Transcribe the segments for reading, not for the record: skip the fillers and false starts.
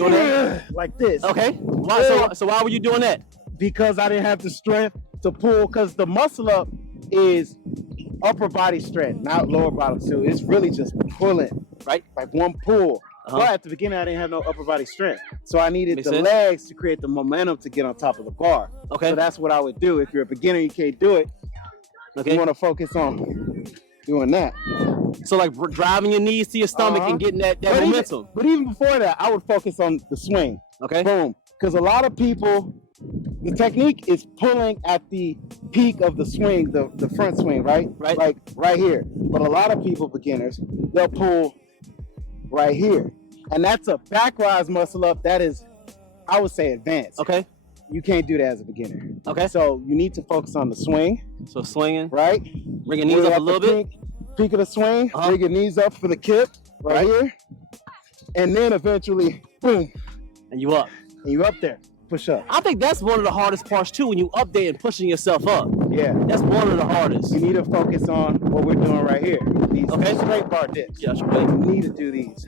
doing that? Like this. Okay. Why, so why were you doing that? Because I didn't have the strength to pull, because the muscle up is upper body strength, not lower body. So it's really just pulling, right? Like one pull. But at the beginning, I didn't have no upper body strength. So I needed the legs to create the momentum to get on top of the bar. Okay. So that's what I would do. If you're a beginner, you can't do it. Okay. You want to focus on doing that. So like driving your knees to your stomach and getting that momentum. But even before that, I would focus on the swing. Okay. Boom. Because a lot of people, the technique is pulling at the peak of the swing, the front swing, right? Right. Like right here. But a lot of people, beginners, they'll pull right here. And that's a back rise muscle up that is, I would say, advanced. Okay. You can't do that as a beginner. Okay. So you need to focus on the swing. So swinging. Right. Bring your knees up a little bit. Peak of the swing. Bring your knees up for the kip right here. And then eventually, boom. And you up. And you up there. Push up. I think that's one of the hardest parts too, when you up there and pushing yourself up. Yeah. That's one of the hardest. You need to focus on what we're doing right here. These straight bar dips. Yeah, straight. You need to do these.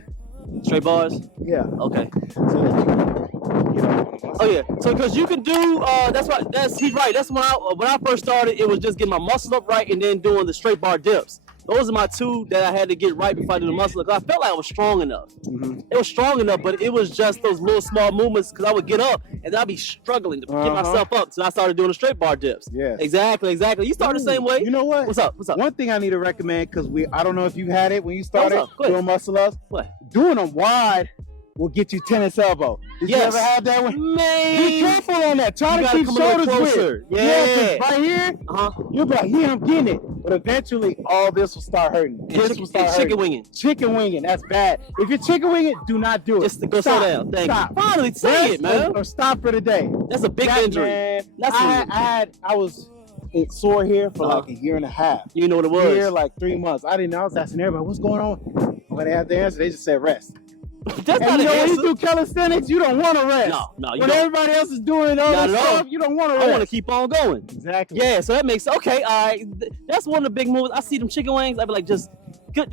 Straight bars? Yeah. Okay. So that you know, oh yeah. So because you can do he's right. That's when I first started, it was just getting my muscle up right and then doing the straight bar dips. Those are my two that I had to get right before I did the muscle up, because I felt like I was strong enough. It was strong enough, but it was just those little small movements, because I would get up and I'd be struggling to get myself up. So I started doing the straight bar dips. Yeah. Exactly. You started the same way. You know what? What's up? One thing I need to recommend, because I don't know if you had it when you started doing muscle ups. What? Doing them wide will get you tennis elbow. Did you ever have that one? Man, be careful on that. Try to keep shoulders closer. Yeah, right here, you'll be like, yeah, I'm getting it. But eventually, all this will start hurting. This will start hurting. Chicken winging, that's bad. If you're chicken winging, do not do it. Just go slow down. Stop. Finally, say it, man. Or stop for the day. That's a big injury. Man, I was sore here for like a year and a half. You know what it was? Here, like 3 months. I didn't know. I was asking everybody, what's going on? When they have the answer, they just said rest. That's not an answer. When you do calisthenics, you don't want to rest. No, you don't. When everybody else is doing all this stuff, you don't want to rest. I want to keep on going. Exactly. Yeah, so that makes okay. All right, that's one of the big moves. I see them chicken wings. I be like, just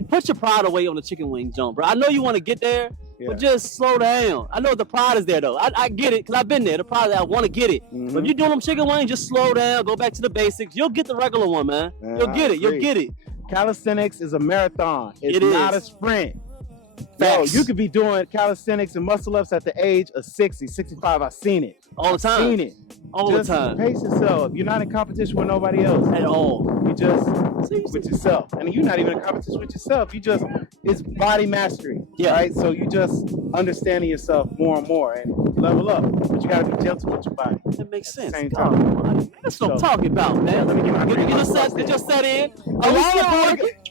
put your pride away on the chicken wing jump, bro. I know you want to get there, but just slow down. I know the pride is there though. I get it, because I've been there. The pride that I want to get it. But if you're doing them chicken wings, just slow down. Go back to the basics. You'll get the regular one, man. You'll get it. You'll get it. Calisthenics is a marathon. It's not a sprint. Yo, you could be doing calisthenics and muscle ups at the age of 60, 65. I've seen it. All the time. I've seen it. All the time. Pace yourself. You're not in competition with nobody else. At all. You just with yourself. And you're not even in competition with yourself. It's body mastery. Yeah. Right? So you just understanding yourself more and more and level up. But you got to be gentle with your body. That makes sense. At the same time. That's what I'm talking about, man. Let me get your set in.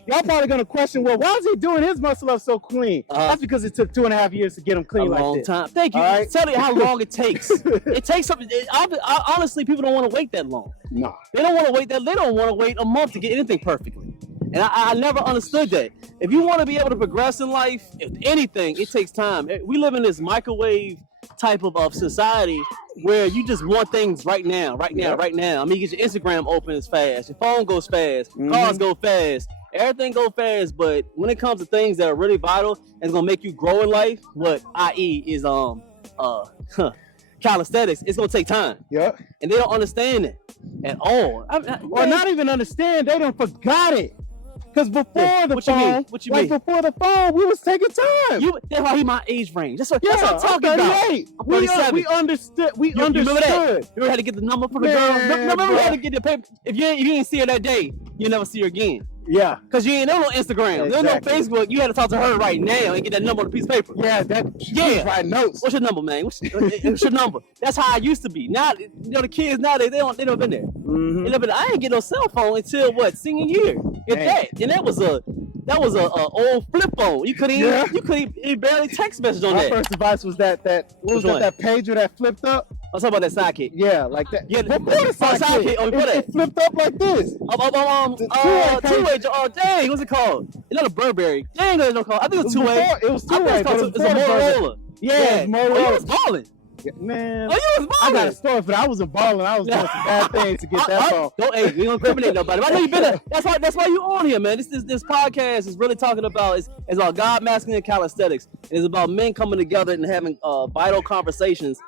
Y'all probably going to question, well, why is he doing his muscle up so clean? That's because it took 2.5 years to get him clean like this. A long time. Thank you. Right? Tell me how long it takes. It takes something. Honestly, people don't want to wait that long. No. They don't want to wait that. They don't want to wait a month to get anything perfectly. And I never understood that. If you want to be able to progress in life, anything, it takes time. We live in this microwave type of society where you just want things right now. I mean, you get your Instagram open as fast. Your phone goes fast. Cars go fast. Everything go fast, but when it comes to things that are really vital and gonna make you grow in life, i.e. is calisthenics, it's gonna take time. Yep. And they don't understand it at all. Or not even understand, they don't forgot it. Because before the phone, before the phone, we was taking time. That's why he my age range. That's what I'm talking about. We understood. You remember that? You had to get the number from the girl. Remember we had to get the paper. If you didn't see her that day, you'll never see her again. Yeah. Because you ain't on Instagram. There's no Facebook. You had to talk to her right now and get that number on a piece of paper. Yeah, she's writing notes. What's your number, man? What's your number? That's how I used to be. Now, the kids nowadays, they never been there. I ain't get no cell phone until senior year. And that was a old flip phone. You couldn't barely text message on that. My first advice was that pager that flipped up. I'm talking about that sidekick. Yeah, like that. Yeah, before the sidekick. It flipped up like this. Two-way. Oh, dang, what's it called? It's not a Burberry. Dang, there's no call. I think it was two-way. It was two-way. It's a Motorola. Yeah, it was Motorola. It was balling. Man, Oh, you was balling. I got a story, but I wasn't balling. I was doing some bad things to get that phone. Don't, hey, we don't incriminate nobody. But I know you been there. That's why you on here, man. This podcast is really talking about it's about God, masculine, and calisthenics. It's about men coming together and having vital conversations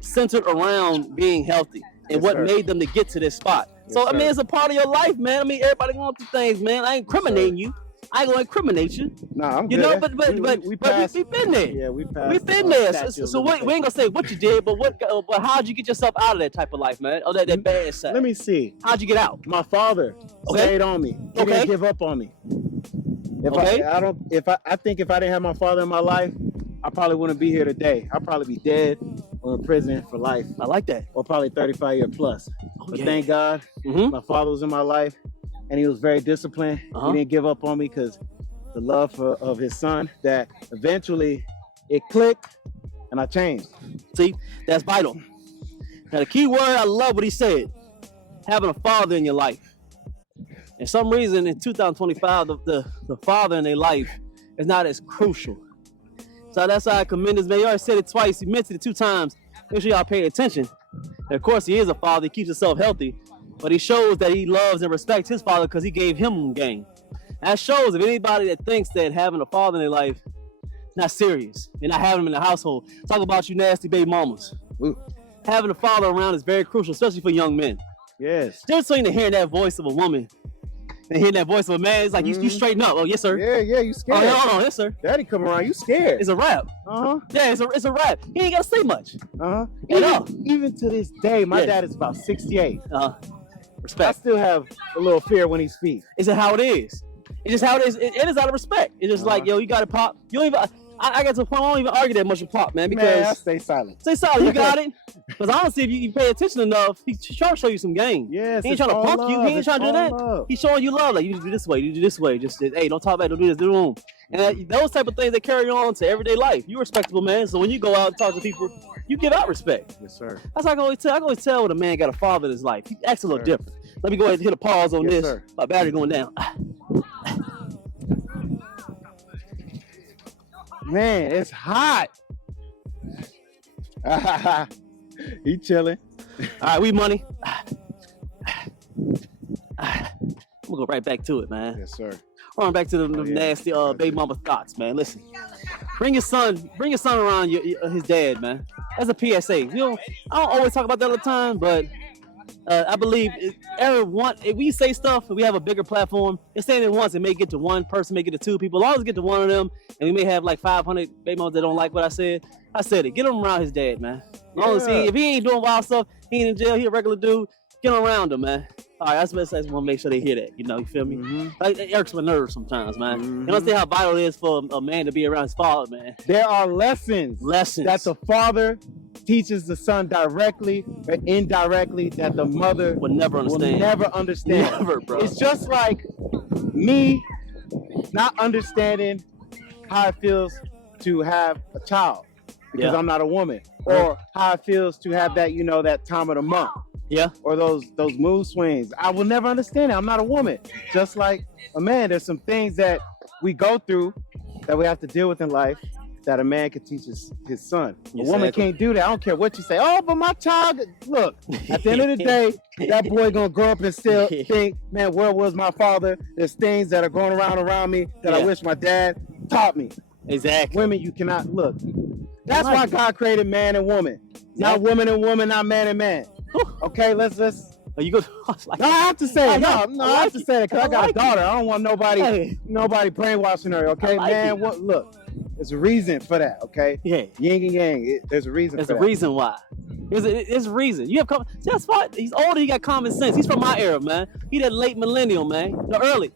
centered around being healthy and what made them to get to this spot. So I mean, it's a part of your life, man. I mean, everybody going through things, man. I ain't incriminating you. I ain't gonna incriminate you. Nah, I'm you good. know, but we been there. Yeah, we been there. So we ain't gonna say what you did, but how'd you get yourself out of that type of life, man? Or that bad side? Let me see. How'd you get out? My father stayed on me. He didn't give up on me. I think if I didn't have my father in my life, I probably wouldn't be here today. I'd probably be dead or in prison for life. I like that. Or probably 35 years plus. But thank God, my father was in my life. And he was very disciplined. He didn't give up on me because the love of his son that eventually it clicked and I changed. See, that's vital. Now the key word, I love what he said, having a father in your life. And some reason in 2025, the father in their life is not as crucial. So that's why I commend this man. He already said it twice. He mentioned it 2 times. Make sure y'all pay attention. And of course, he is a father. He keeps himself healthy. But he shows that he loves and respects his father because he gave him game. That shows if anybody that thinks that having a father in their life is not serious and not having him in the household. Talk about you nasty baby mamas. Ooh. Having a father around is very crucial, especially for young men. Yes. Just so you hearing that voice of a woman and hearing that voice of a man, it's like you straighten up. Oh, yes, sir. Yeah, you scared. Oh, hold on, yes, sir. Daddy come around, you scared. It's a wrap. Yeah, it's a wrap. He ain't got to say much. Even to this day, my dad is about 68. Respect. I still have a little fear when he speaks. Is it how it is? It's just how it is. It is out of respect. It's just like, yo, you got to pop. You don't even. I got to the point I don't even argue that much with Pop, man. Because I stay silent. Stay silent. You got it. Because honestly, if you pay attention enough, he's trying to show you some game. Yes. He ain't trying to punk you. He ain't trying to do that. He's showing you love. Like, you do this way. You do this way. Just hey, don't talk back. Don't do this. Do wrong. And those type of things that carry on to everyday life. You're a respectable man. So when you go out and talk to people, you give out respect. Yes, sir. That's how I can always tell when a man got a father in his life. He acts a little different. Let me go ahead and hit a pause on this. Sir. My battery going down. Man, it's hot. He chilling. All right, we money. I'm gonna go right back to it, man. Yes, sir. Run back to the nasty baby mama thoughts, man. Listen, bring your son around his dad, man. That's a PSA. I don't always talk about that all the time, but I believe if we say stuff and we have a bigger platform, and saying it once, it may get to one person, may get to 2 people. As long as it get to one of them, and we may have like 500 baby mamas that don't like what I said it. Get him around his dad, man. If he ain't doing wild stuff, he ain't in jail, he a regular dude, get him around him, man. All right, that's best. I just want to make sure they hear that. You feel me? Like, it irks my nerves sometimes, man. You understand how vital it is for a man to be around his father, man. There are lessons that the father teaches the son directly or indirectly that the mother will never understand. Never, bro. It's just like me not understanding how it feels to have a child because I'm not a woman, or how it feels to have that, that time of the month. Yeah. Or those mood swings. I will never understand it. I'm not a woman. Just like a man, there's some things that we go through that we have to deal with in life that a man can teach his son. A woman can't do that. I don't care what you say. Oh, but my child, look, at the end of the day, that boy gonna grow up and still think, man, where was my father? There's things that are going around me that I wish my dad taught me. Exactly. Women, you cannot look. That's why God created man and woman. Not woman and woman, not man and man. Okay, let's. Are you good? No, I have to say it. No, I have to say it because I got a daughter. I don't want nobody brainwashing her. Okay, man. Look, there's a reason for that. Okay. Yeah. Yin and yang. There's a reason. There's a reason why. There's a reason. You have that's why he's older. He got common sense. He's from my era, man. He that late millennial, man. Is it early?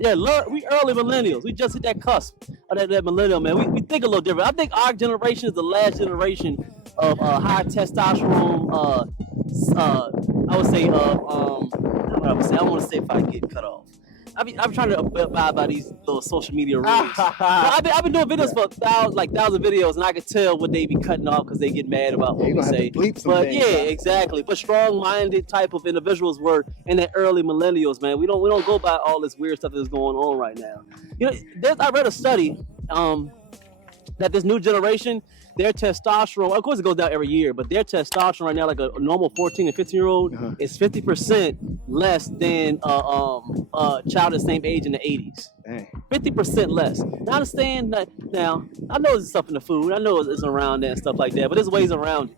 Yeah, we early millennials. We just hit that cusp of that millennial, man. We think a little different. I think our generation is the last generation of high testosterone. I would say, I don't want to say if I get cut off. I'm trying to abide by these little social media rules. I've been doing videos for thousands videos, and I can tell what they be cutting off because they get mad about what we say. But exactly. But strong-minded type of individuals were in that early millennials, man. We don't go by all this weird stuff that's going on right now. I read a study that this new generation, their testosterone, of course it goes down every year, but their testosterone right now, like a normal 14 and 15-year-old, is 50% less than a child the same age in the 80s. 50% less. Now, I understand that. Now, I know there's stuff in the food. I know it's around there and stuff like that, but there's ways around it.